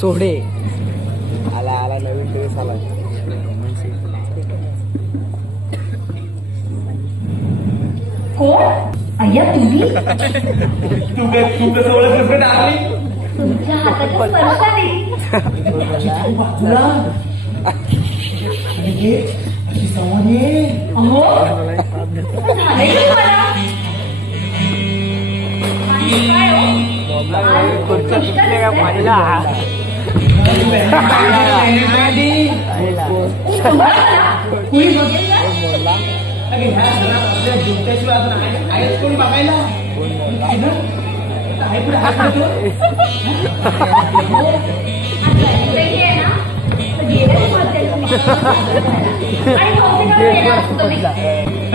सोडे आला आला नवीन ड्रेस आला अय्या तुम्ही तू कसं ओळखलंस का डार्लिंग? तुमच्या हाताच्या स्पर्शाने अशी समोर ये. अहो झालंय की मला जुत्याशिवाय अजून आहेच कोणी बघायला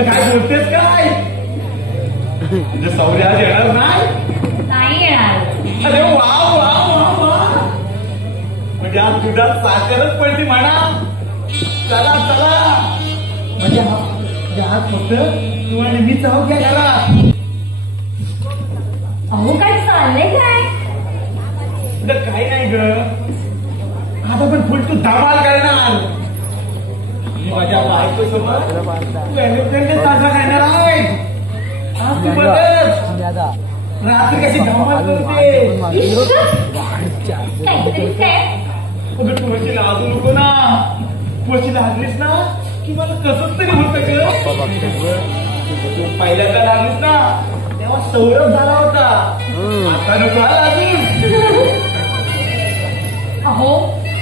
काय बोलतेस काय सौर्य आज येणार नाही येणार. अरे वा वा वा वा म्हणजे आज दुधात साखरच पडली म्हणा. चला चला म्हणजे आज फक्त तुम्हाला मी चाहू घ्या घरा. अहो काय चाललंय काय काही नाही ग आता पण फुल तू धमाल करणार. मी माझ्या बायकोसोबत व्हॅलेंटाईन साजरा करणार आहे. आज तू बघच रात्री कशी धमाल करते. तू अशी लाजू नको ना. तू अशी लागलीस ना की मला कसंच तरी होतं ग. पहिल्यांदा लागलीस ना तेव्हा सौरभ झाला होता. आता नको अजून. अहो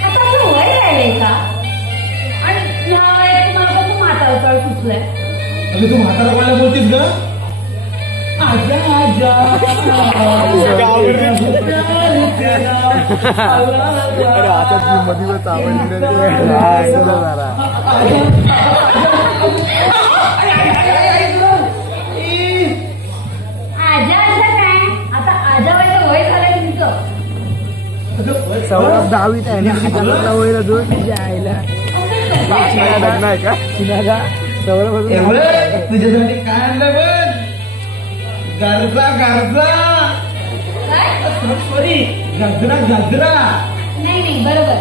आता असं वय राहिलंय का आणि ह्या वयात तुम्हाला कसं म्हातारकाळ सुचलंय. अरे तू म्हातारा कोणाला बोलतीस ग. आजा आजा आता मधीवच आवडली आजा आजा काय आता आजा वयाचं वय झालंय तुमचं. सौरभ 10वीत आहे ना आजाला वय अजून आईला लग्न आहे का चिनाला सौरभ तुझ्यासाठी काय आणलं बघ. गरजा गरजा सॉरी गजरा गजरा. नाही नाही बरोबर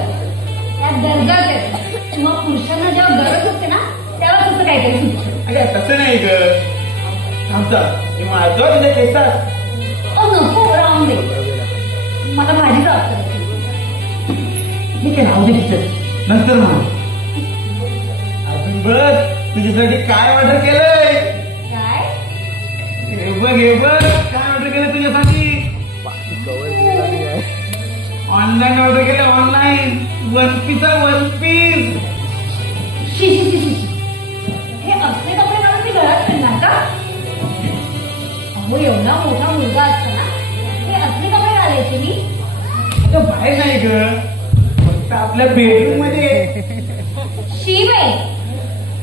त्यात गरजा किंवा पुरुषांना जेव्हा गरज असते ना तेव्हा तुझं काहीतरी सुचतं. अरे तसं नाही ग आमचा माझं तुझ्या केसात. नको राहून दे मला भाजी जास्त. ठीक आहे राहू दे तिथे नंतर म्हणून. अजून बघ तुझ्यासाठी काय ऑर्डर केलंय. काय हे बघ काय ऑर्डर केलं तुझ्यासाठी. ऑनलाईन ऑर्डर केलं ऑनलाईन. वन पीस शी हे असले कपडे घालून मी घरात फिरणार का. अहो एवढा मोठा मुलगा असताना हे असले कपडे घालायचे मी. आता बाहेर नाही ग फक्त आपल्या बेडरूम मध्ये. शी बाई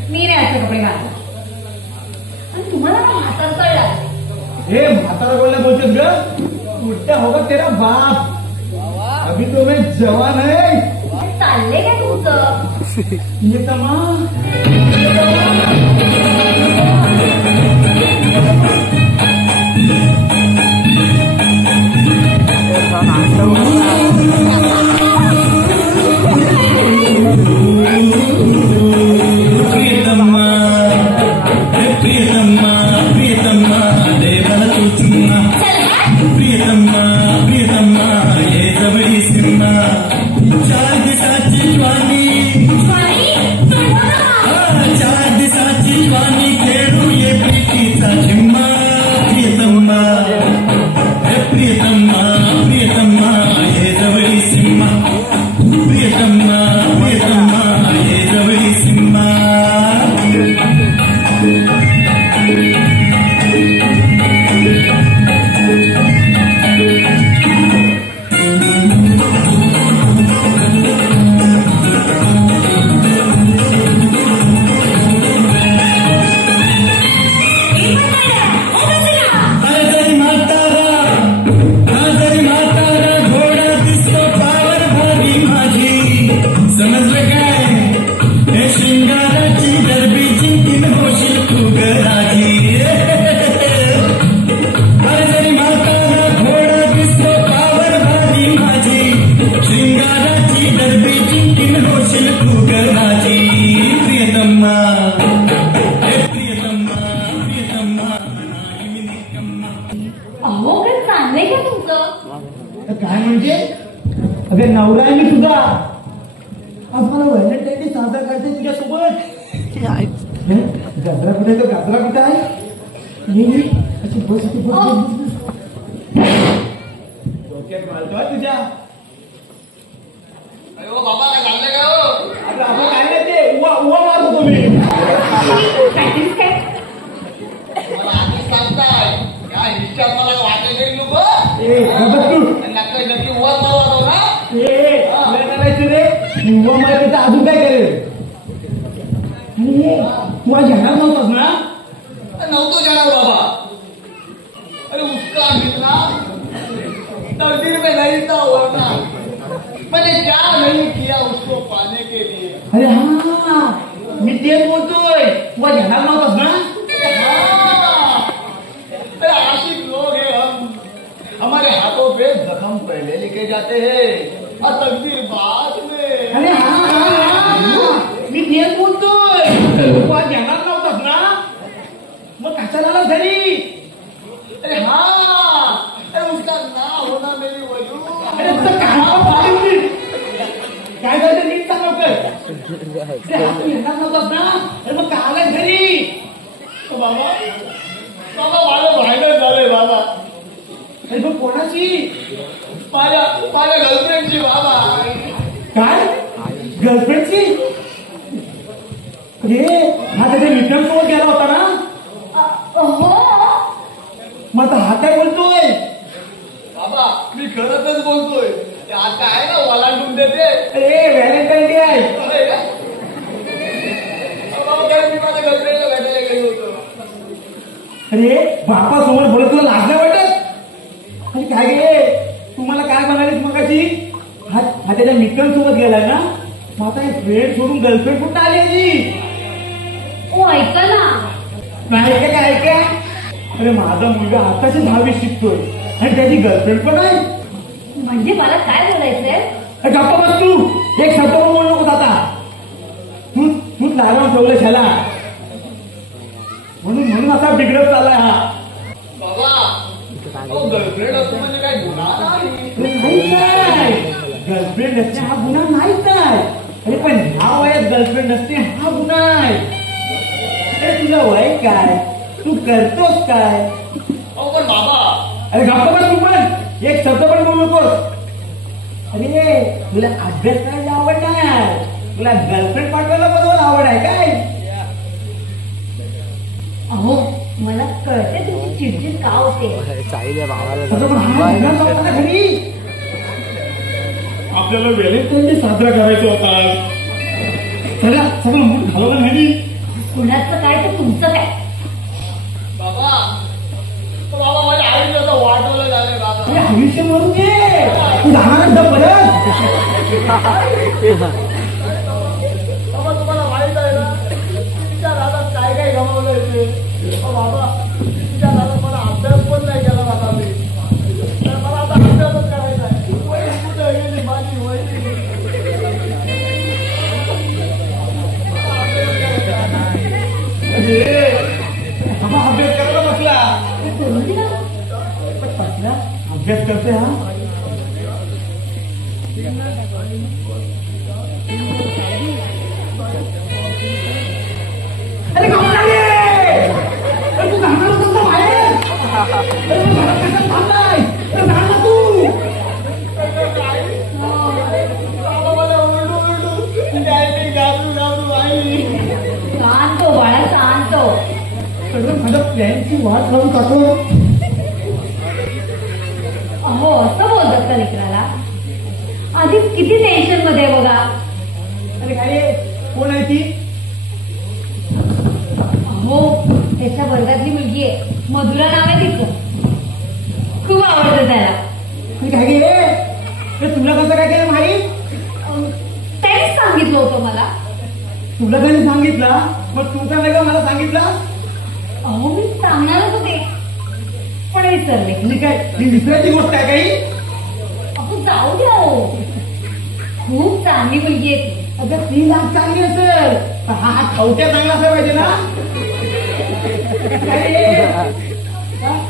मी नाही असे कपडे घालणार. आणि तुम्हाला ना म्हातार कळला. हे म्हातारा बोलण्या बोलतेस ग. उलट्या होगा तेरा बाप. अभी तो मैं जवान है. चालले काय तुमचं. ये तमा काय म्हणजे अगं नवरा आहे मी तुझा. आज मला व्हॅलेंटाईन डे साजरा करायचा तुझ्यासोबत. गाजरा कुठे तर गाजरा कुठे आहे. अशी बस इथे बस डोक्यात घालतोय तुझ्या. अरे ओ बाबा काय झालं का हो? अरे आपण काय नाही ते उवा मारत होतो मी. मला आधी सांगताय या हिच्यात मला वाटायला गेली लोक नक्की उवाच मारतो ना. करायचं रे उवा मारायचं अजून काय करेल. तू आज येणार नव्हतास ना. नव्हतो जाणार बाबा. अरे उसका मिलना तकदीर में नहीं था वरना मैंने क्या नहीं किया उसको पाने के लिए. अरे हा मी तेच बोलतोय. तू आज येणार नव्हतास ना. अरे आशिक लोग हैं हम. हमारे हाथों पे जख्म पहले लिखे जाते हैं और तकदीर बाद में. अरे हा मी तेच बोलतोय. तू आज येणार नव्हतास ना. मग कशाला आलास घरी. अरे हाँ अरे उसका ना होना मेरी वजह. अरे तुझं काय झालं नीट सांग लवकर. अरे हा तू येणार नव्हतास ना. अरे मग का आलाय घरी. बाबा बाबा माझं व्हायरल झालंय बाबा. अरे मग कोणाची. माझ्या गर्लफ्रेंडची बाबा. काय गर्लफ्रेंडची. अरे हा त्याच्या मित्रांसोबत गेला होता ना. हो मग आता हा काय बोलतोय. बाबा मी खरंच बोलतोय. ते आता आहे ना ओलांडून देते. अरे व्हॅलेंटाईन डे आहे. अरे का? बाबा काय मी माझ्या गर्लफ्रेंडला भेटायला गेलो होतो. अरे बापासमोर बोलत तुला लाज नाही वाटत. आणि काय गे तुम्हाला काय म्हणालीस मगाशी. हा त्याच्या मित्रांसोबत गेलाय ना. मग आता फ्रेंड सोडून गर्लफ्रेंड कुठं आली याची. ओ ऐका ना. नाही काय ऐका. अरे माझा मुलगा आताची 10वी शिकतोय आणि त्याची गर्लफ्रेंड पण आहे. म्हणजे मला काय बोलायचंय. गप्पा बस तू. एक शब्द पण बोलू नकोस आता. तूच लावून ठेवलं ह्याला. म्हणून असा बिघडत चाललाय हा. बाबा गर्लफ्रेंड असतो म्हणजे काय गुन्हा नाही. नाहीच आहे. गर्लफ्रेंड नसणे हा गुन्हा नाहीच आहे. अरे पण ह्या वयात गर्लफ्रेंड नसणे हा गुन्हा आहे. अरे तुझं वय काय. तू करतोस काय. पण बाबा अरे गप्पा बस तू पण. एक शब्द पण बोलू नकोस. अरे तुला अभ्यास करायला आवड नाही. तुला गर्लफ्रेंड पाठवायला बरोबर आवड आहे काय. अहो मला कळते तुमची चिडचिड का होते. घरी आपल्याला व्हॅलेंटाईन डे साजरा करायचा होता. सगळं मूड घालवलं नाही. कुणाचं काय तर तुमचं काय. बाबा माझ्या आयुष्याचं वाटवलं झालंय बाबा. अरे आयुष्य मरून घे. तू जाणार परत. बाबा तुम्हाला माहित आहे ना तिच्या दादात काय गमावलं येते. बाबा तिच्या दादा मला अभ्यास पण नाही केला बाबा मी. तर मला आता अभ्यासच करायचा आहे. वही कुठे गेली माझी वही. अभ्यास करायला बसला. अभ्यास करते हा. अरे तू जाणार होता बाहेर. घरात कशाला थांबलाय. तू बाबा मला उलटू घाबरू आई. शांत हो बाळा शांत हो. सगळं माझ्या प्लॅनची वाट लावून टाकू. अहो असं बोलतात का लेकराला. आधीच किती टेन्शन मध्ये आहे बघा. अरे काय कोण आहे ती. अहो त्याच्या वर्गातली मुलगी आहे. मधुरा नाव आहे तिचं. खूप आवडतं त्याला. काय गे तुला कसं काय केलं माहीत. त्यानेच सांगितलं होतं मला. तुला त्यांनी सांगितलं. मग तू का नाही मला सांगितलं. अहो मी सांगणारच होते पण विसरले. मी काय ही विसरायची गोष्ट आहे काही. अहो जाऊ द्या हो. खूप चांगली मुलगी आहे ती. अगं 3 लाख चांगली असेल. हा खवट्या चांगला असला पाहिजे ना.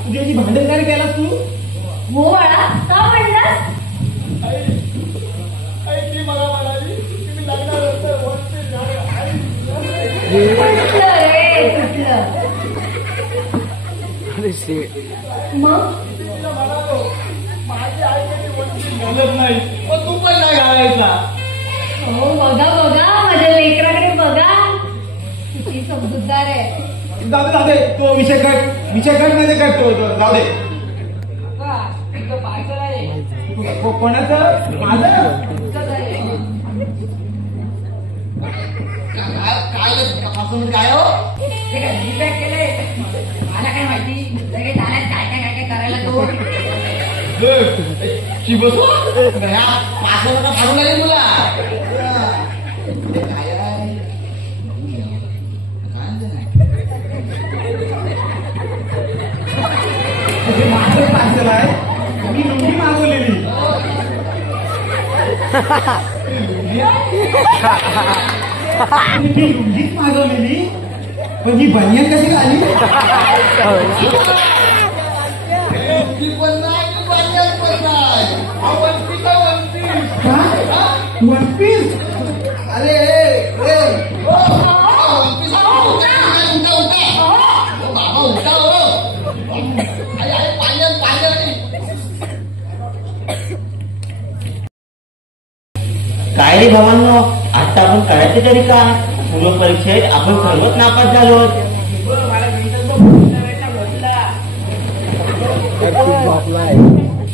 तुझ्याची भांडणकारी केलास तू. हो बाळा का कुठलं रे कुठलं अरे शे मग माझी आई कधी वंचित घालत नाही पण तू पण नाही घालायचा. हो बघा बघा माझ्या लेकराकडे बघा किती समजूतदार आहे. जाऊ दे तो विषय कट मध्ये करतो जाऊ दे. कोणाचं माझं काय हो मला काय माहिती लगेच आल्यात काय करायला तो शिबसो पाच फाडून लागेल तुला. माझं पार्सल आहे. मी लुंगी मागवलेली. मी लुंगीच मागवलेली पण ही बनियन कशी आली. वन पीस अरे काय रे भावांनो, आता आपण करायचं तरी काय? पूर्व परीक्षेत आपण सर्वच नापास झालो.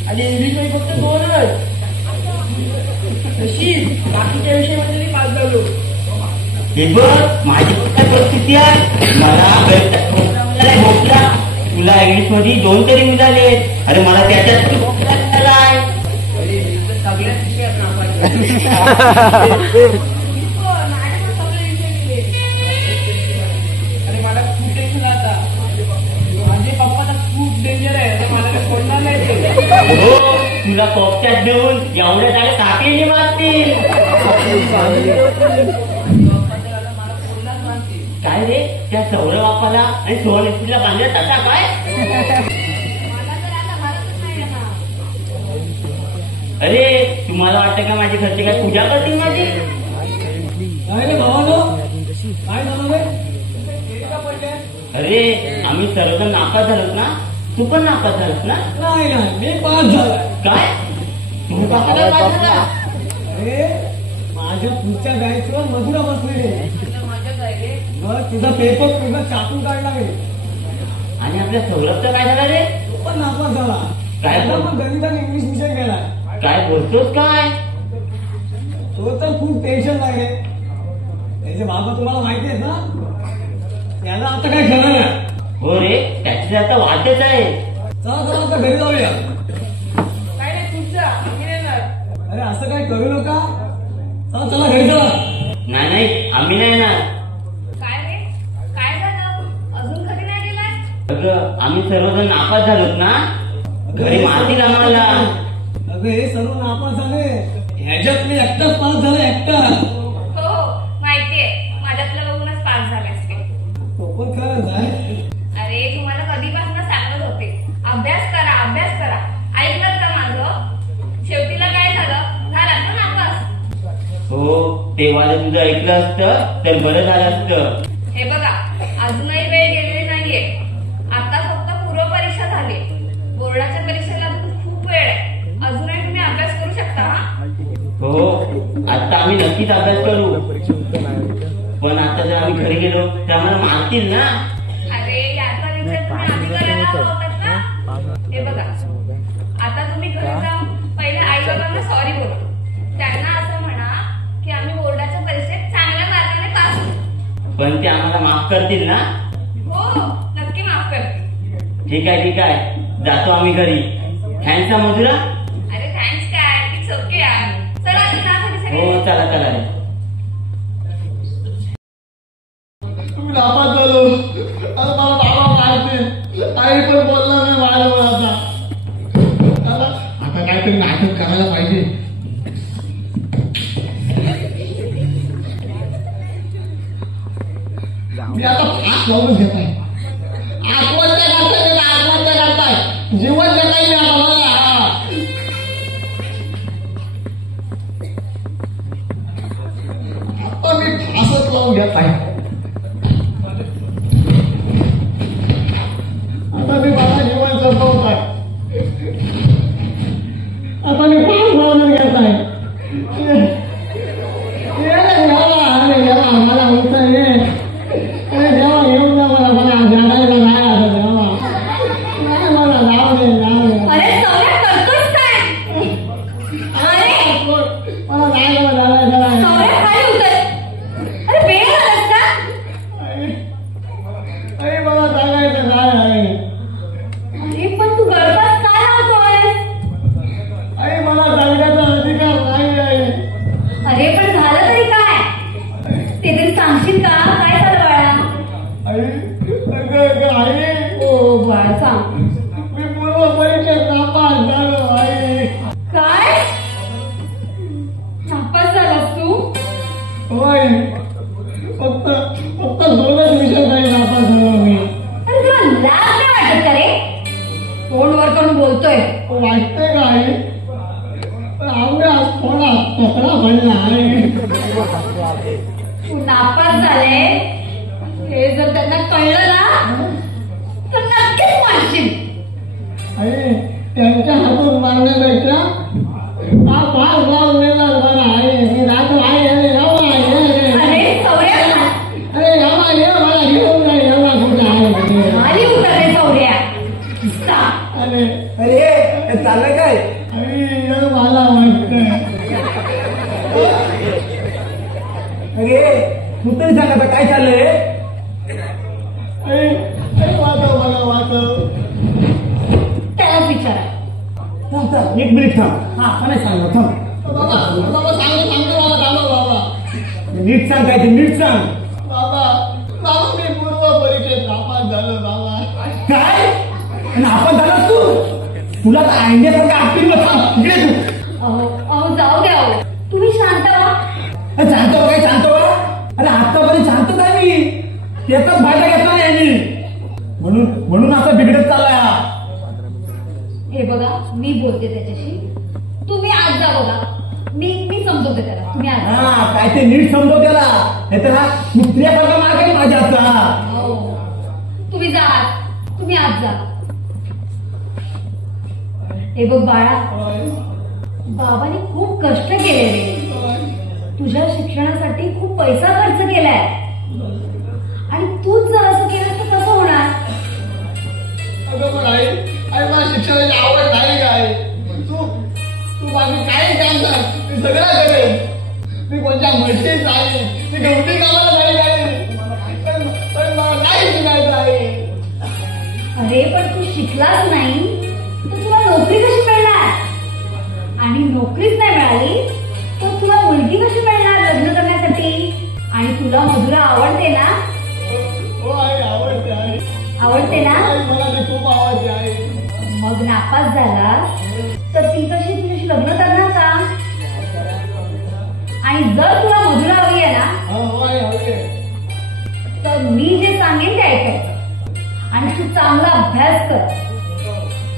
आणि इंग्लिश फक्त 2च तशीच बाकीच्या विषयामध्ये मी पास झालो. हे बघ माझी परिस्थिती आहे. मला भोपला तुला इंग्लिश मध्ये 2 तरी मिळाले. अरे मला त्याच्यात झालाय. सगळ्याच विषयात नापास अरे मला खूप टेन्शन आता. माझे पप्पा तर खूप डेंजर आहे. मला काही सोडणार नाही ते. हो तुला कॉपच्यात देऊन एवढ्या झाले काकीने मारतील. काय रे त्या सौरव बाप्पाला आणि सोहन एसटीला बांधण्यात आता काय? अरे तुम्हाला वाटतं का माझी घरचे काय पूजा करतील माझी? काय रे भावानो काय झालं रे. अरे आम्ही सर्वजण नापास झालोत ना. तू पण नापास झालास ना? नाही मी पास झालाय. काय तू कसा पास झाला? अरे माझ्या पुढच्या बॅचवर मधुरा बसलेली. मग तुझा पेपर पूर्ण छापून काढला गे. आणि आपल्या सौरभचं काय झालं रे? तो पण नापास झाला. काय त्याला बोल- पण गणित आणि इंग्लिश विषय गेलाय. काय बोलतोस काय? तो तर खूप टेन्शन लागले. त्याचे बाबा तुम्हाला माहिती आहेत ना. त्याला आता काय खरं नाही. हो रे त्याची आता वाटच आहे. चला आता घरी जाऊया. काय नाही तुमचं आम्ही येणार. अरे असं काय करू नका. चला घरी चला. नाही आम्ही नाही येणार. काय रे काय झालं अजून घरी नाही गेलाय. अगं आम्ही सर्वजण नापास झालोत ना. घरी मारतील आम्हाला. अगं हे सर्व नापास झाले. ह्याच्यात मी एकटाच पास झाला एकटा. हो माहितीये माझ्यातलं बघूनच पास झालायस ते. तो पण खरंच आहे. अरे तुम्हाला कधीपासून सांगत होते अभ्यास करा. ऐकलं का माझं? शेवटीला काय झालं ना नापास. हो तेव्हा जर तुझं ऐकलं असतं तर बरं झालं असतं. हे बघा अजूनही वेळ गेलेली नाहीये. आता फक्त पूर्व परीक्षा झाली. बोर्डाच्या परीक्षेला अजून खूप वेळ आहे. अजूनही तुम्ही अभ्यास करू शकता. हा हो आता आम्ही नक्कीच अभ्यास करू. पण आता जर आम्ही घरी गेलो तर आम्हाला मारतील ना. अरे याचा विचार तुम्ही आधी करायला हवा होतात ना. हे बघा आता तुम्ही घरी जाऊन पहिले आई बाबांना सॉरी बोला. त्यांना असं म्हणा की आम्ही बोर्डाच्या परीक्षेत चांगल्या मार्गाने पास होतो. पण ते आम्हाला माफ करतील ना. हो नक्की माफ करते. ठीक आहे जातो आम्ही घरी. थँक्स मधुरा. अरे थँक्स काय इट्स ओके यार. चला आता जा घरी हो सगळे. चला रे. तुम्ही नापास झालो. आता मला बाबा मारते. आई पण बोलला नाही माझ्यावर. आता काहीतरी नाटक करायला पाहिजे. मी आता फास लावून घेत आहे. आत्महत्या करताय जीवन जगायला मला. आता मी फासच लावून घेत आहे. तू नापास झाले हे जर त्यांना कळलं ना तर नक्कीच मारशील. अरे त्यांच्या हातून मारण्यापेक्षा हा फार लावलेला बरा आहे. हे रात्र आहे. अरे रामा अरे सौर्या अरे रामा ये मला घेऊन नाही रामा कुठे आहे. आली उतरले सौर्या जा. अरे अरे हे चाललंय काय? अरे मला वाटतं अरे तू तरी सांग आता काय चाललंय? अरे वाचव मला वाचव. त्यालाच विचारा. थांब थांब 1 मिनिट थांब. हा. नाही सांग थांब. बाबा बाबा सांगतो बाबा थांबा बाबा. नीट सांग काय ते नीट सांग. बाबा बाबा मी पूर्व परीक्षेत नापास झालो बाबा. काय आणि आपण झाला तू तुला तर आयडियासारखं ऍक्टिंग नसतं. इकडे तू अहो जाऊ द्या अहो. तुम्ही शांत व्हा. सांगतो काय सांगतो का? अरे आतापर्यंत सांगतो काय मी त्याचाच फायदा घेतला नाही यांनी. म्हणून असं बिघडत चाललाय हा. हे बघा मी बोलते त्याच्याशी. तुम्ही आज जा बघा. मी समजवते त्याला. तुम्ही आज जा. हा काय ते नीट समजव त्याला. नाही तर हा कुत्र्यासारखा मार्ग आहे माझ्या हातचा. हो तुम्ही जा आज. तुम्ही आज जा. हे बघ बाळा बाबाने खूप कष्ट केले रे. तुझ्या शिक्षणासाठी खूप पैसा खर्च केलाय आणि तूच जर असं केलं तर कसं होणार. अगं पण आई मला शिक्षणाची आवड नाही काय. तू बाकी काही काम कर मी सगळं करेन. मी कोणत्या म्हशीच आहे. मी गवटी कामाला नाही काय. पण मला नाही शिकायचं आहे. अरे पण तू शिकलाच नाही तर तुला नोकरी कशी मिळणार. आणि नोकरीच नाही मिळाली तर तुला मुलगी कशी मिळणार लग्न करण्यासाठी. आणि तुला मधुरा आवडते ना. हो आई आवडते आहे. आवडते ना. आई मला ती खूप आवडते आहे. मग नापास झाला तर ती कशी तुझ्याशी लग्न करणार का. आणि जर तुला मधुरा हवी आहे ना हो आई हवी आहे. तर मी जे सांगेन ते ऐकायचं. आणि तू चांगला अभ्यास कर.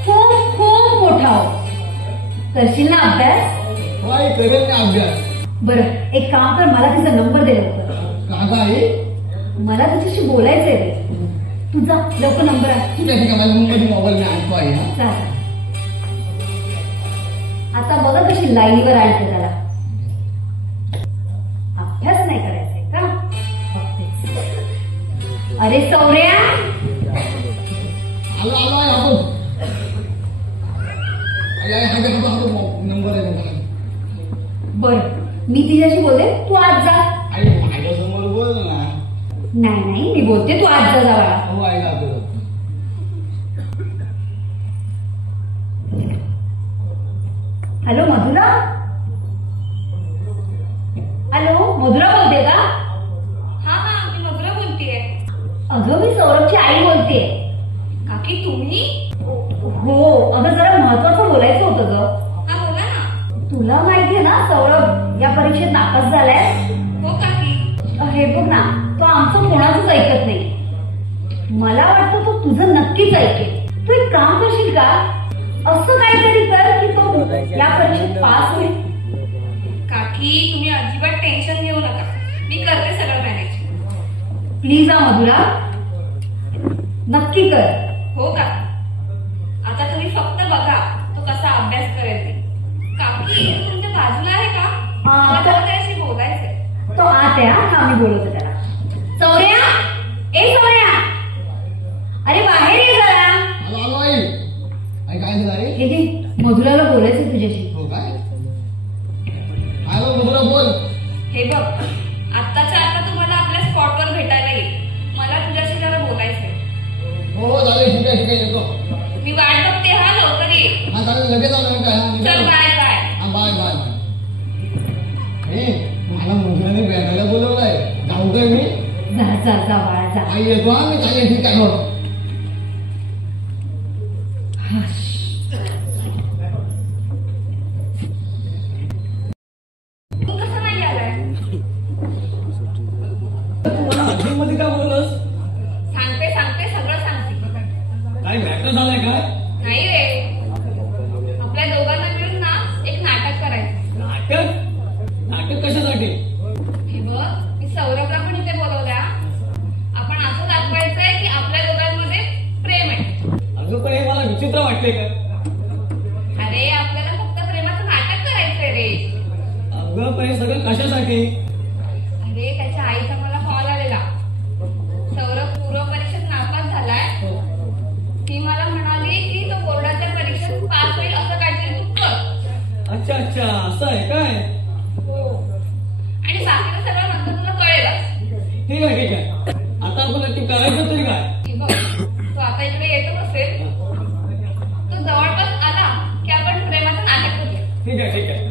खूप खूप मोठा हो. करशील ना अभ्यास. हो आई करेन ना अभ्यास. बरं एक काम कर. मला तिचा नंबर दे लवकर. काका आई मला तुझ्याशी बोलायचंय रे. तुझा लवकर नंबर आहे. ठीक आहे मला मुंबईत मोबाईल मी आणतो आई. हा चालेल. आता बघा कशी लाईनीवर आणते त्याला. अभ्यास नाही करायचंय का. अरे सौर्या आलो आलो आहे आपण. नंबर आहे मोबाईल. बर मी तिच्याशी बोलते. तू आज जा. आई माझ्यासमोर बोल ना. नाही मी बोलते. तू आज जा जावा. हो आई जातो. हॅलो मधुरा. हॅलो मधुरा बोलते का. हा मी मधुरा बोलतेय. अगं मी सौरभची आई बोलते. काकी तुम्ही. हो अगं जरा महत्वाचं बोलायचं होतं ग. हा बोला ना. तुला माहितीये ना सौरभ या परीक्षेत नापास झालाय. हो काकी. हे बघ ना तो आमचं कोणाचंच ऐकत नाही. मला वाटतं तो तुझं नक्कीच ऐकेल. तू एक काम करशील का. असं काहीतरी कर की तो या परीक्षेत पास होईल. काकी तुम्ही अजिबात टेन्शन घेऊ नका. मी करते सगळं मॅनेज. प्लीज हा मधुरा नक्की कर. हो का. आता तुम्ही फक्त बघा तो कसा अभ्यास करेल ते. काकी तो तुमच्या बाजूला आहे का. हा, मला तो- त्याशी बोलायचंय. तो आत आहे. हा मी बोलवते त्याला. सौर्या ए सौर्या अरे बाहेर ये जरा. आलो आलो आई. आई काय झालं रे. हे घे, मधुराला बोलायचं तुझ्याशी. हो काय. हॅलो मधुरा बोल. हे बघ आत्ताच्या आता तुम्हाला आपल्या स्पॉटवर भेटायला येईल. मला तुझ्याशी जरा बोलायचंय. हो झालं. ठीक आहे येतो. मी वाट बघते. हा लवकर ये. हा चालेल लगेच आलो मी चल काय. Bye bye. हा बाय बाय बाय. हे मला मधुराने भेटायला बोलवलंय. जाऊ काय मी. जा जा जा बाळा जा. आई येतो हा मी. चालेल ठीक आहे हो. तू कसं नाही आलाय. मध्ये काय बोलस सांगते सगळं सांगते. काय मॅटर झालंय काय. नाही रे आपल्या दोघांना मिळून ना एक नाटक करायचं. नाटक ग कशासाठी? अरे त्याच्या आईचा मला कॉल आलेला. सौरभ पूर्व परीक्षेत नापास झालाय. ती मला म्हणाली की तो बोर्डाच्या परीक्षेत पास होईल असं काहीतरी तू कर. अच्छा अच्छा असं आहे काय? हो. आणि बाकीचं सगळं नंतर तुला कळेलच. ठीक आहे ठीक आहे. आता आपण नक्की करायचं तरी काय? की बघ तो आता इकडे येतो असेल, तो जवळपास आला की आपण प्रेमाचं नाटक करूया. ठीक आहे ठीक आहे.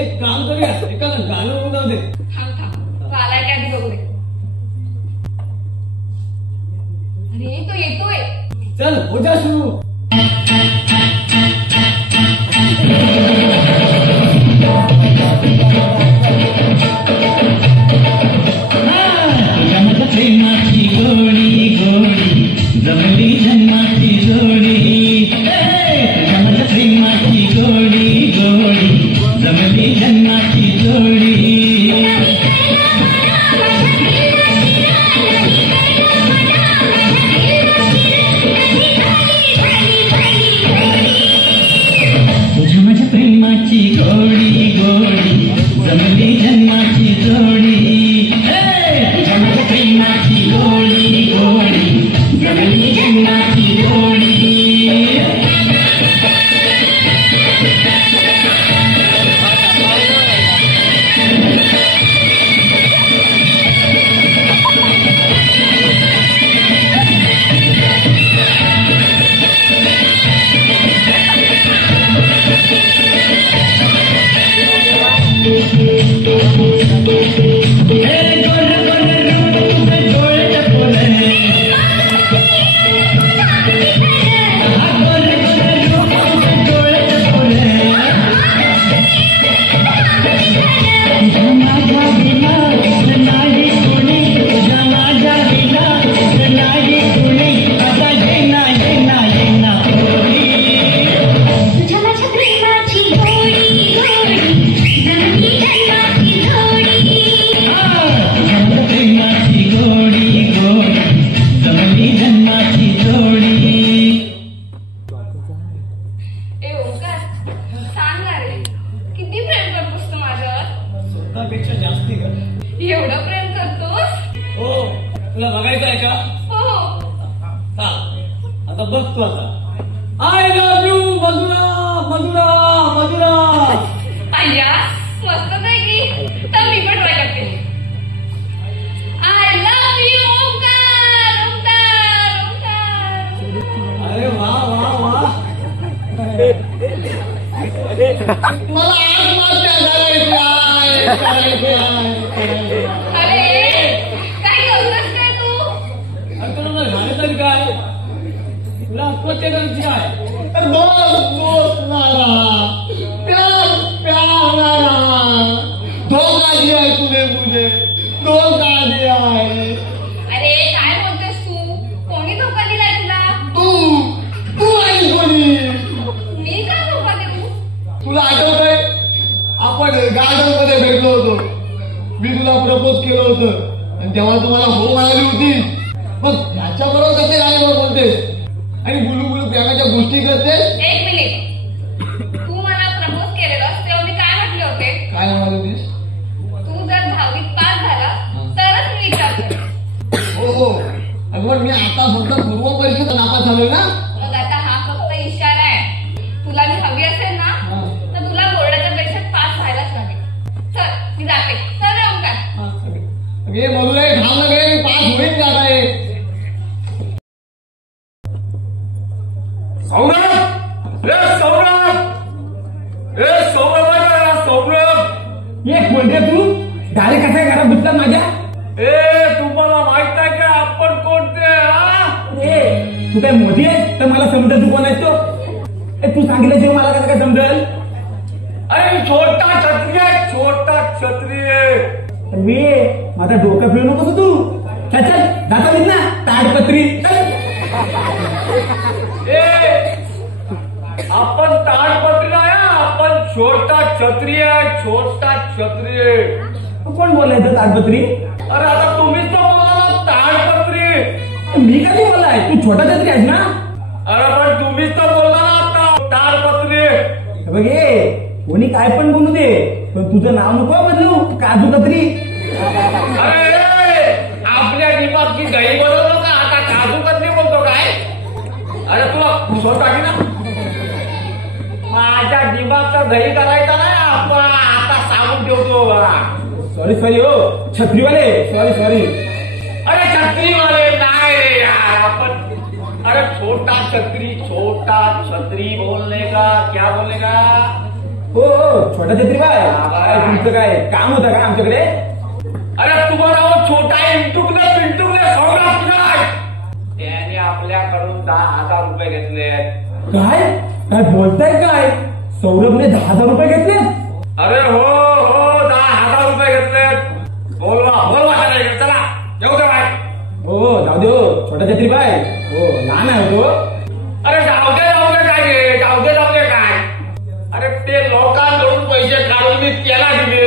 एक काम करूया, एखादं गाणं होऊन जाऊ दे. थांब थांब, तो आलाय का आधी बघू दे. अरे तो येतोय. चल हो जा सुरू. प्रेमाची गोडी गोडी जमली जन्माची जोडी. माझ्या प्रेमाची गोडी गोडी जमली जन्माची जोडी. तुझ्या माझ्या प्रेमाची गोडी गोडी जमली जन्माची जोडी. तुझ्या माझ्या प्रेमाची गोडी गोडी जमली जन्माची जोडी. स्वतःपेक्षा जास्ती कर. एवढं प्रेम करतोस? हो तुला बघायचं आहे का? हो. चाल आता बघ तू आता. I love you Madhura Madhura Madhura. अय्या मस्त आहे की. तर मी पण ट्राय करते. I love you Omkar Omkar Omkar. अरे वा वा वा. मला आत्महत्या करायची आहे. अरे काय करतोस काय तू? अरे तुला झालं तरी काय? तुला आत्महत्या करायची आहे? दोस्त दोस्त ना रहा, प्यार प्यार ना रहा. धोखा दिया है तूने मुझे, धोखा दिया है. अरे काय बोलतोस तू? कोणी धोका दिलाय तुला? तू आणि कोणी? मी का धोका देऊ? तुला आठवतंय आपण गार्डन मध्ये भेटलो होतो. मी तुला प्रपोज केलं होतं आणि तेव्हा तुम्हाला हो म्हणाली होती. मग याच्याबरोबर कसे काय बोलते आणि गुलू गुलू प्रेमाच्या गोष्टी करते. एक मिनिट. तू मला प्रपोज केलेलं तेव्हा मी काय म्हटले होते? काय म्हणाली होतीस? तू जर 10वीत पास झाला तरच मी विचार करेन. हो हो. अगं मी आता फक्त पूर्व परीक्षेत नापास झालोय ना. मग आता हा फक्त इशारा आहे. तुला मी हवी असेल ना तर तुला बोर्डाच्या परीक्षेत पास व्हायलाच लागेल. चल मी जाते. चल रे ओंकार. हे मधुरा थांबलं गे, मी पास होईन जात आहे. सौरभ ए सौरभ ए सौरभ सौरभ. ये कोण रे तू? गाडी कसा घरात घुसला माझ्या? ए तुम्हाला माहित आहे का आपण कोणते? ए तू काय मोठी आहे तर मला समजत तू कोण आहे तो? तू सांगितलं जेव्हा मला कसं काय समजेल? अरे छोटा क्षत्रिय छोटा क्षत्रिय. अरे माझा डोकं फिरू नको तू. चल चल दादा ना ताडपत्री. ए आपण ताडपत्री नाही, आपण छोटा क्षत्रिय छोटा क्षत्रिय. कोण बोलायचं ताडपत्री? अरे आता तुम्हीच तर बोला ना ताडपत्री. मी कधी बोलाय? तू छोटा छत्री आहेस ना? अरे पण तुम्हीच तर बोलला ना आता ताडपत्री. बघ कोणी काय पण बोलू दे, पण तुझं नाव नको बदलू काजू कतरी. अरे आपल्या दिमागची दही बनवलं का आता काजू कतरी बोलतो काय? अरे तुला खुसवत टाकी ना. माझ्या दिमागचा दही करायचा नाही आपण आता सांगून ठेवतो बघा. सॉरी हो छत्रीवाले, सॉरी. अरे छत्रीवाले नाही रे यार आपण. अरे छोटा छत्री बोलने का क्या बोलने का. हो छोटा छत्रीबाई, तुमचं काय काम होतं का आमच्याकडे? अरे तुम्हाला वो छोटा इंटुकले पिंटुकले सौगात नाही. त्याने आपल्याकडून 10,000 रुपये घेतले. काय बोलताय काय? सौरभने 10,000 रुपये घेतले? अरे हो 10,000 रुपये घेतले. बोलवा चला येऊ दे बाय. हो जाऊ दे हो छोटा छत्रीबाई, हो लहान आहे हो. अरे जाऊ दे काय. अरे ते लोकांकडून पैसे काढून मी त्याला दिले.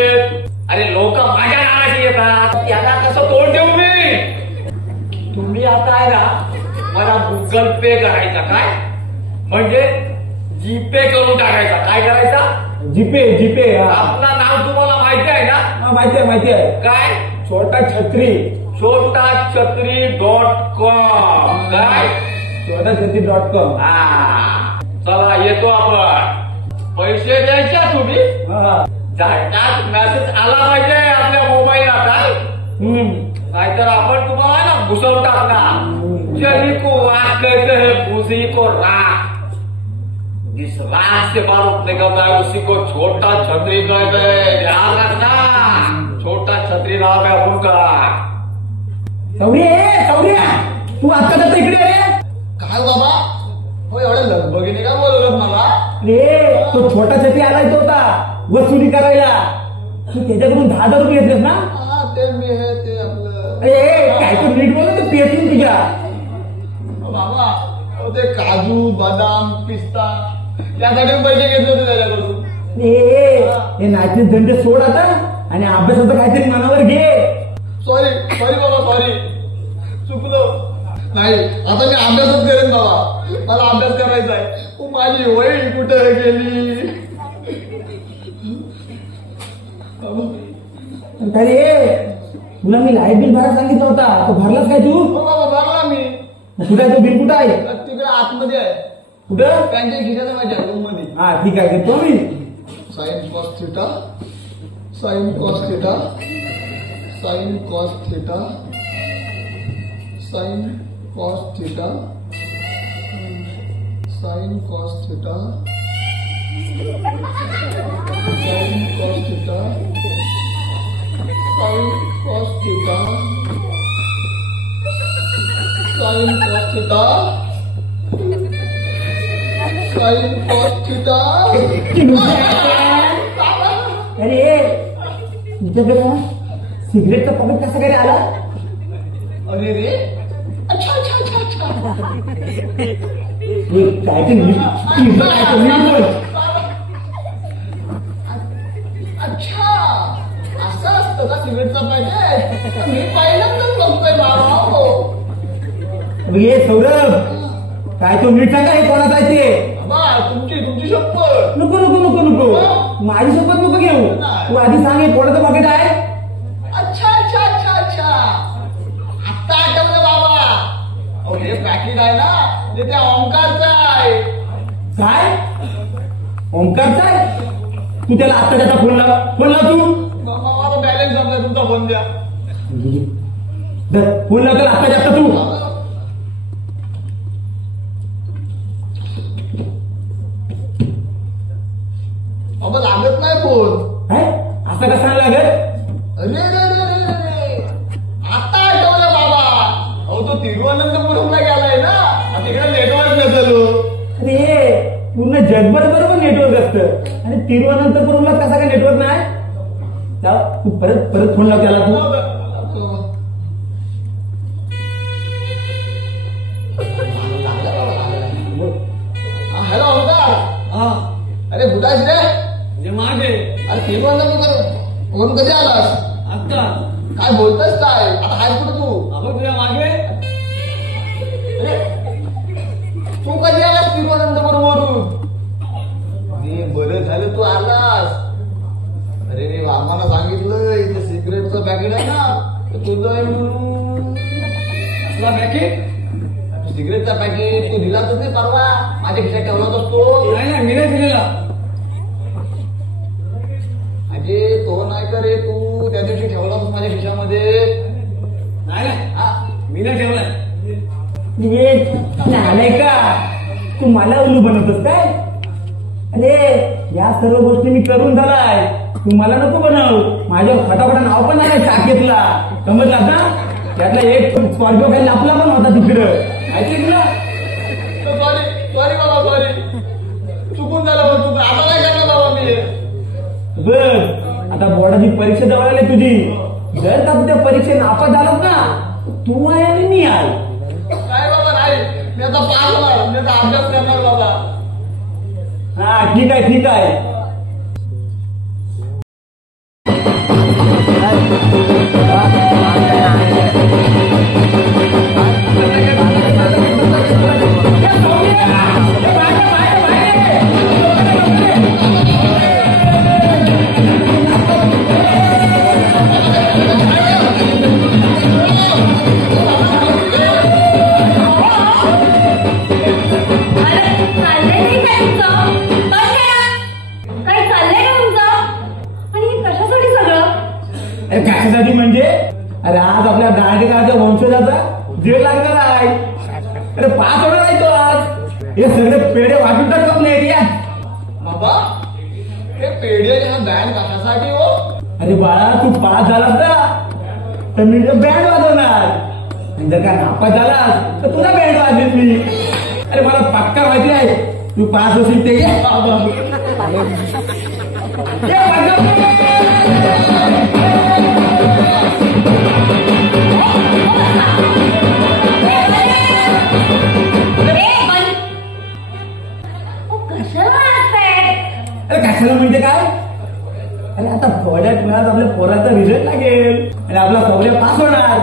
अरे लोक माझ्या नावाची येतात, त्याला कसं तोंड देऊ मी. तुम्ही आता आहे ना मला गुगल पे करायचा काय, म्हणजे जीपे करून टाकायचा. काय करायचा? जीपे. आपलं नाव तुम्हाला माहिती आहे ना? माहिती आहे. काय? छोटा छत्री. छोटाछत्री.com. काय? छोटाछत्री.com. चला येतो आपण. पैसे द्यायचे तुम्ही. झटकाच मेसेज आला पाहिजे आपल्या मोबाईलला काय, नाहीतर आपण तुम्हाला ना घुसवून टाकणार. जली को वाक कहते हैं उसी को राख. जिस राख से बारूद निकलता है उसी को छोटा छतरी कहते हैं. ध्यान रखना, छोटा छतरी नाम है उनका. सौर्या तू आता तर इकडे रे. काय बाबा हो एवढ्या लगबगीने का बोलवलं मला? रे तो छोटा छत्री आलाय तो होता वसुली करायला. तू त्याच्याकडून 10,000 रुपये घेतलेस ना? हा ते मी हे ते आपलं काय तो नीट बोल तर पेटून तुझ्या. बाबा अहो, ते काजू बदाम पिस्ता यासाठी पैसे घेतले होते त्याच्याकडून. हे नाचणे धंदे सोड आता आणि अभ्यासाचं काहीतरी मनावर घे. सॉरी बाबा सॉरी चुकलो. नाही आता मी अभ्यासच करेन बाबा, मला अभ्यास करायचा आहे. माझी वही कुठे गेली? अरे तुला मी लाईट बिल भरायला सांगितलं होता, तो भरलास काय तू? हो बाबा भरला मी. कुठे आहे तो बिल? कुठं आहे? तिकडे आतमध्ये आहे. कुठं? त्यांच्या खिशाच्या माझ्या रूम मध्ये. हा ठीक आहे घेतो मी. Sine cos theta sine cos theta sine cos theta sine cos theta sine cos theta sine cos theta sine cos theta sine cos theta sine cos theta. अरे तुझ्याकडे सिगरेटचा पॉकेट कसं काय आला? अरे रे अच्छा काय ते नीट बोल. अच्छा असं असतं का सिगरेटचा पॅकेट? मी पहिल्यांदाच बघतोय बाबा. ये सौरभ काय तो नीट सांगा हे कोणाचा आहे ते? बाबा तुमची शपथ. नको माझी शपथ नको घेऊ. तू आधी सांग हे कोणाचं पॉकेट आहे? अच्छा आता आठवलं बाबा. अहो हे पॅकेट आहे ना ते त्या ओंकारचं आहे. काय ओंकारचा आहे? तू त्याला आता त्याचा फोन लाव तू. बाबा माझा बॅलन्स संपलाय, तुमचा फोन द्या. फोन लाव त्याला आता जास्त तू. बाबा लागत नाही फोन. असं कसं लागत? अरे आता आठवलं बाबा. अहो तो तिरुवनंतपुरमला गेलाय ना, तिकडे नेटवर्क नसलो. अरे पूर्ण जगभर बरोबर नेटवर्क असतं आणि तिरुवनंतपुरमला कसा काय नेटवर्क नाही? तू परत फोन लाव त्याला तू. हॅलो ओंकार. अरे बुधास रे मागे. अरे तिरुवनंतपुर फोन कधी आलास? आता काय बोलतोस काय? आता हाय कुठं तू? आपण तुझ्या मागे. अरे तू कधी आलास तिरुवनंतपुरमवरून? बरं झालं तू आला. तुझं आहे म्हणून तुला पॅकेट सिगरेटचा पॅकेट तू दिलाच नाही परवा माझ्या खिशात ठेवला होतास तो. नाही मी नाही दिलेला. अरे तो नाही का रे तू त्या दिवशी ठेवला होतास माझ्या खिशामध्ये. नाही हा? मी नाही ठेवलाय. झालंय का तू मला उल्लू बनवतोस काय? अरे या सर्व गोष्टी मी करून झालाय. तू मला नको बनव. माझ्या फटाफटा नाव पण नाही साकेतला समजला ना. त्यातला एक स्कॉर्पिओ काही लापला पण होता तिकडं. ऐकलं तुला? सॉरी सॉरी बाबा सॉरी. चुकून झालं बघ चुकून. आता काय करणार बाबा मी. बघ आता बोर्डाची परीक्षा जवळ आली तुझी. जर का तू त्या परीक्षेत नापास झालास ना तू आहे आणि मी आहे. काय बाबा नाही मी आता पास होणार. मी आता अभ्यास करणार बाबा. हा ठीक आहे ठीक आहे. कशासाठी म्हणजे अरे आज आपल्या गाडगेच्या वंशजाचा दीड लागणार आहे. अरे पास होणार आहे तो आज. हे सगळे पेढे वाटून टाकतो आपल्या एरियात. बाबा हे पेढे बँड कशासाठी हो. अरे बाळा तू पास झालास ना तर मी बँड वाजवणार. आणि जर का नापास झालास तर तुला बँड वाजवेल मी. अरे मला पक्का माहिती आहे तू पास होशील ते घे. अरे कशाला म्हणजे काय. अरे आता थोड्याच वेळात आपल्या पोराचा रिझल्ट लागेल आणि आपला सौर्य पास होणार.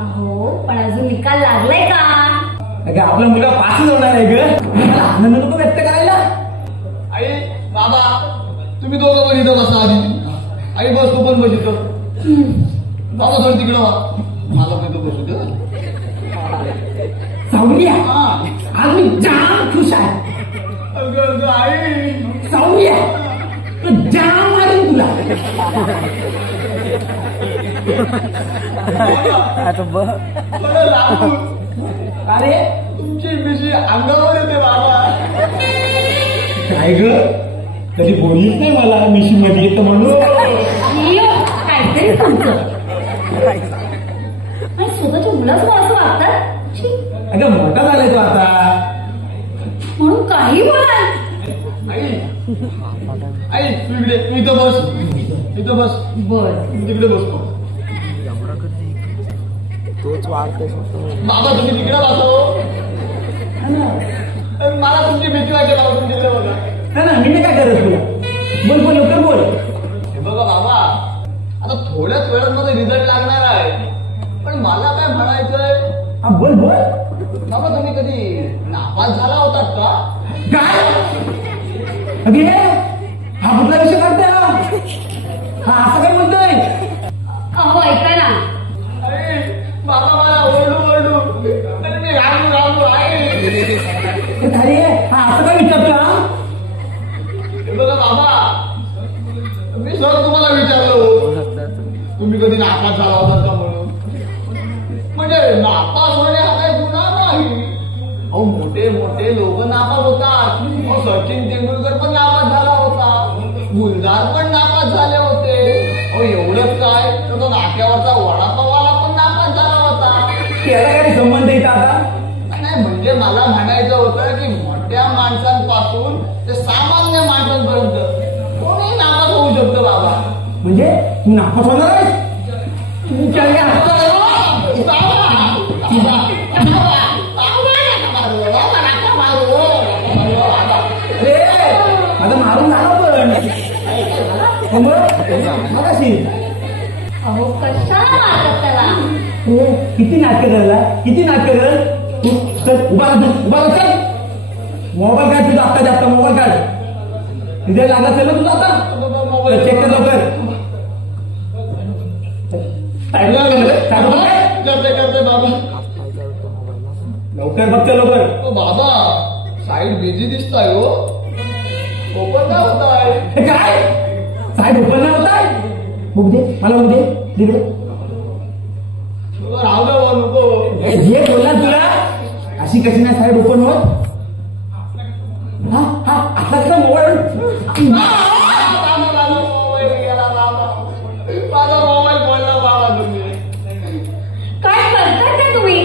अहो पण अजून निकाल लागलाय का. अगं आपला मुलगा पासच होणार आहे ग. मला आनंद नको व्यक्त करायला. आई बाबा तुम्ही दोघं पण इथं बसा आधी. आई बस तू पण बस इथं. बाबा थोडं तिकडं वा. मला पण इथं बसू दे. सौर्या आज मी जाम खुश आहे. अगं आई सौर्या तू जाम मारेन तुला. मला लागू. अरे तुमची मिशी अंगावर येते बाबा. काय ग कधी बोललीच नाही मला मिशी मध्ये येतं म्हणून. काहीतरी तुमचं आणि स्वतःच्या मुलाच असं वागतात. छी. अगं मोठा झालाय तो आता. म्हणून काही बोलाल. आई आई तू इकडे तू इथं बस. इथं बस. बर तिकडे बसतो. बाबा तुम्ही तिकडे बसो. मला तुमची भीती वाटते बाबा. तुम्ही तिकडे बघा. नाही ना मी काय करत तुला. बोल बोल लवकर बोल. हे बघा बाबा आता थोड्याच वेळात माझा रिझल्ट लागणार आहे. पण मला काय म्हणायचंय हा बोल बोल. बाबा तुम्ही कधी नापास झाला होतात का. काय अगे हा कुठला विषय काढते हा असं काय म्हणतोय. अहो ऐका ना. आई बाबा मला ओरडू ओरडू आणि मी राहू राहू आई. अरे हा असं काय विचारतो. हे बघा बाबा मी सहज तुम्हाला विचारलं तुम्ही कधी नापास झाला होता का म्हणून. म्हणजे नापास होणे हा काही गुन्हा नाही. अहो मोठे मोठे लोक नापास होतात. सचिन तेंडुलकर पण नापास झाला होता. गुलजार पण नापास झाले होते. अहो एवढंच काय तर तो नाक्यावरचा वडापावाला पण नापास झाला होता. त्याला काय संबंध येत आता. नाही म्हणजे मला म्हणायचं होतं की मोठ्या माणसांपासून ते सामान्य माणसांपर्यंत कोणी नापास होऊ शकतं बाबा. म्हणजे तू नापास होणार आहेस. आता मारून झाला पण मगाशी अहो कशाला मारतात त्याला. किती नाटक करायला किती नाटक कर. तू चल उभा राहा चल. मोबाईल काढ तुझा आत्ता जास्त मोबाईल काढ. रिझल्ट लागला असेल ना तुझा आता चेक कर लवकर. करते करते बाबा. लवकर बघतो लवकर. ओ बाबा साईड बिझी दिसताय हो. ओपन काय होत आहे. काय साहेब ओपन नाही होत आहे. बघू दे मला बघू दे तिकडे. राहू दे हो, नको. जे बोलला तुला अशी कशी नाही साईड ओपन होत. हा हा आता कसा मोबाईल. माझा मोबाईल बोलला बाबा तुम्ही. काय करताय का तुम्ही?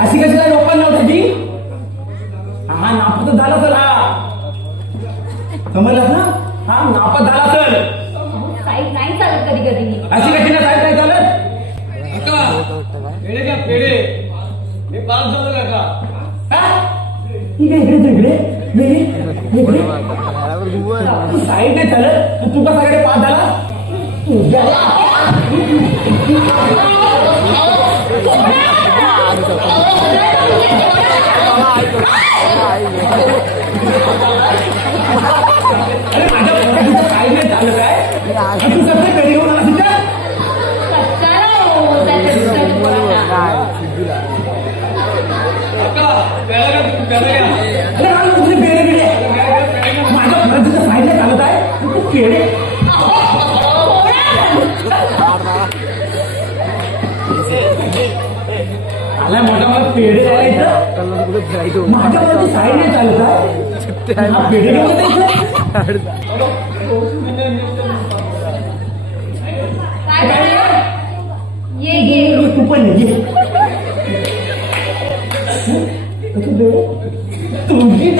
अशी कशी नाही ओपन नव्हती ती. हा नापास झाला चल. हा समजलास ना. हा नापास झाला चल. साईड नाही चालत कधी कधी. अशी कशी नाही साईड नाही चालत. पेढे घ्या पेढे. मी पास झालो काका. ठीक आहे इकडे तू साईड नाही चालत तू कसा कडे पास झाला. अरे माझ्या तुझं साईड नाही चालत आहे. तू सगळे पेढे घेऊन आला तिच्या. तुझे पेढे बिडे माझ्या घरात साईड नाही चालत आहे. तू पेढे आला मोठा मला पेढे द्यायचं. माझ्या घरात साईड नाही चालत आहे. हा पेढे घेऊन ये तू पण ये. तुझी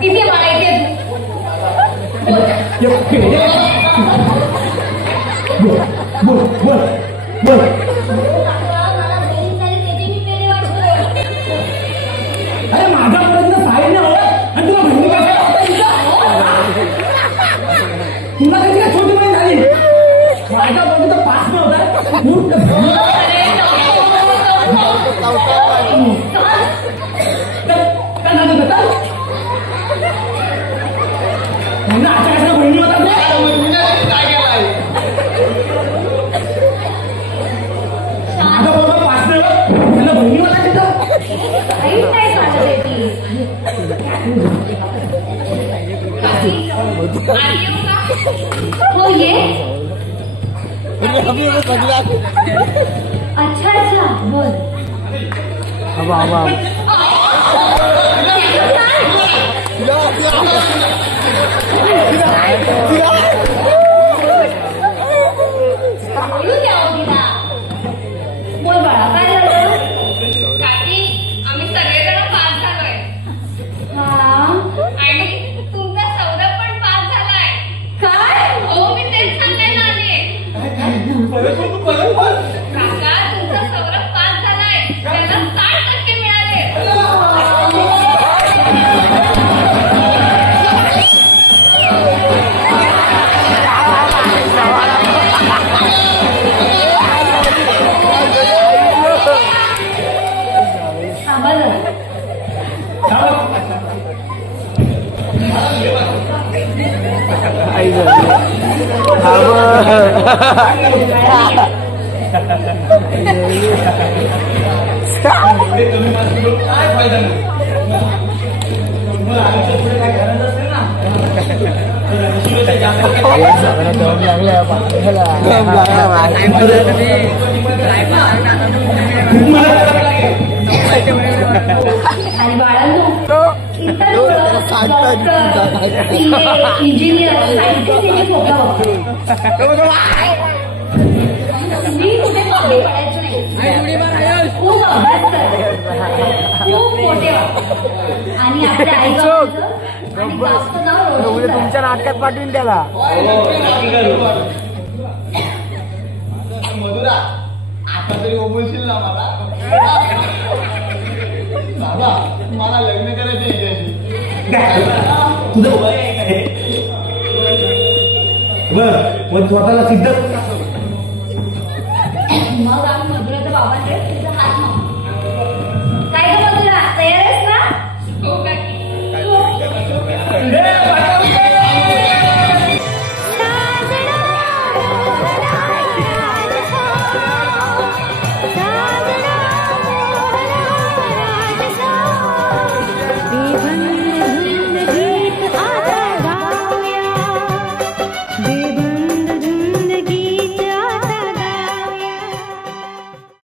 किती म्हणायचे बोल बोल बोल. अरे माझ्यापर्यंत साईड नाही होत आणि तुला बहिणी तुला कशी काय छोटी बहीण झाली. माझ्यापर्यंत पास नव्हता. बहिणी होता काय केलाय. माझा बरोबर पास नाही त्याला बहिणी होता तिथं. साईड नाही चालत ती. हो ये. अच्छा अच्छा बोल. बोल बाळा काय झालं. काकी आम्ही सगळेजण पास झालोय. हा आणि तुमचा सौरभ पण पास झालाय. काय. हो मी तेच सांगायला आले. काका तुमचा सौरभ पास झालाय. त्याला 60% मिळाले. थांबा जरा. काय फायदा नाही. आणि बाळांनो इतर इंजिनियर सायंटिस्ट स्वप्न बघतो. मी कुठे मागे पडायचं नाही. खूप अभ्यास कर. खूप मोठे व्हा. आणि आपल्या आई आणि जास्त नाव रोशन करा. तुमच्या नाटकात पाठवून त्याला. मधुरा आता तरी बोलशील ना मला. बाबा मला लग्न करायचं हिच्याशी. तुझं वय आहे बर पण स्वतःला सिद्ध. मग आम्ही मधुराच्या बाबांकडे